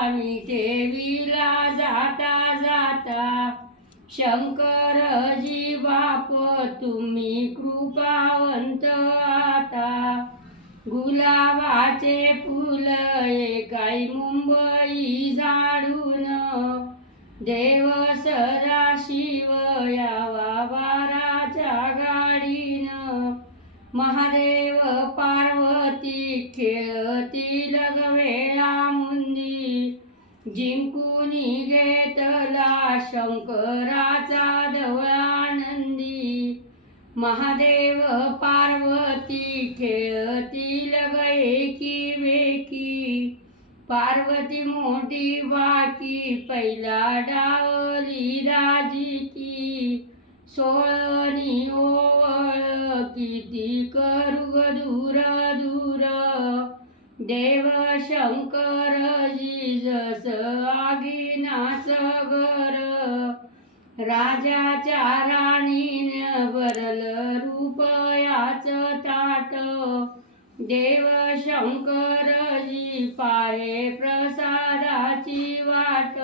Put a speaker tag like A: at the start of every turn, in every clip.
A: आम्ही देवीला जाता जाता शंकरजी बाप तुम्ही कृपावंत आता. गुलाबाचे फुल एकाई मुंबई झाडून. देव सदाशिव यावा बाराच्या गाडीनं. महादेव पार्वती खेळती वेळा मुन. जिंकून घेतला शंकराचा दवळानंदी महादेव पार्वती खेळतील गयकी वेकी पार्वती मोठी बाकी पहिला डावली राजी की सोळणी ओवळ किती करू दूर देव शंकरजी जस आगीनाच घर राजाच्या राणीन भरल रूपयाच ताट. देव शंकरजी पाहे प्रसादाची वाट.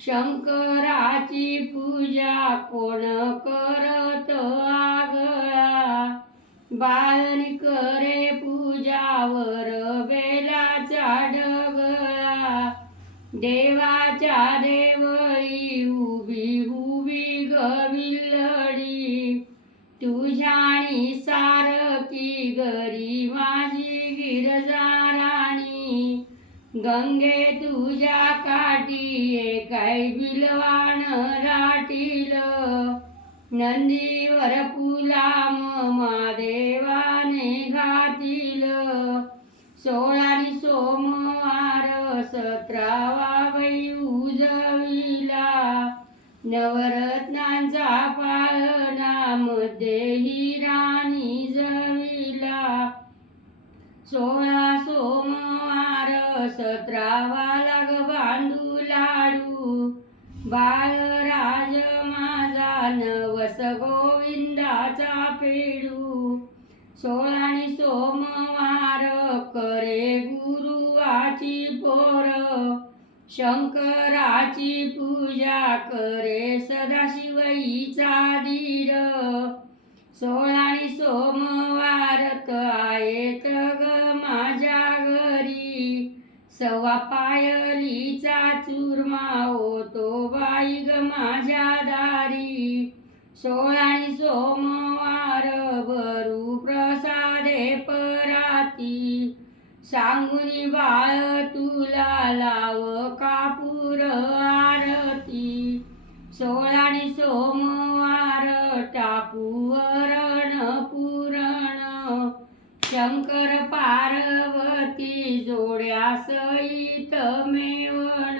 A: शंकराची पूजा कोण करत आगळा? बाळणी करे पूजावर देवाच्या देवळी उभी उभी गविल्लडी. तुझ्याणी सारखी गरी माझी गिरजाराणी. गंगे तुझ्या काठी काय बिलवाण राटील. नंदीवर पुलाम मादेवाने घातील. सोळानी सोमवार सतरावा उजविला. नवरत्नांचा पाळणामध्ये ही राणी जविला. सोळा सोमवार सतरावा लाग बांधू लाडू. बाळराज माझा नवस गोविंदाचा पेडू. सोळाणी सोमवार करे पोर. शंकराची पूजा करे सदाशिवईचा धीर सोळाणी सोमवारत आहेत ग माझ्या घरी. सवा पायलीचा चुरमा होतो बाई ग माझ्या दारी. सोळाणी सोमवार भरू प्रसादे पराती. सांगुनी बा तुला लाव कापूर आरती. सोळाणी सोमवार टाकूवर पुरण. शंकर पार्वती जोड्या सईत मेवण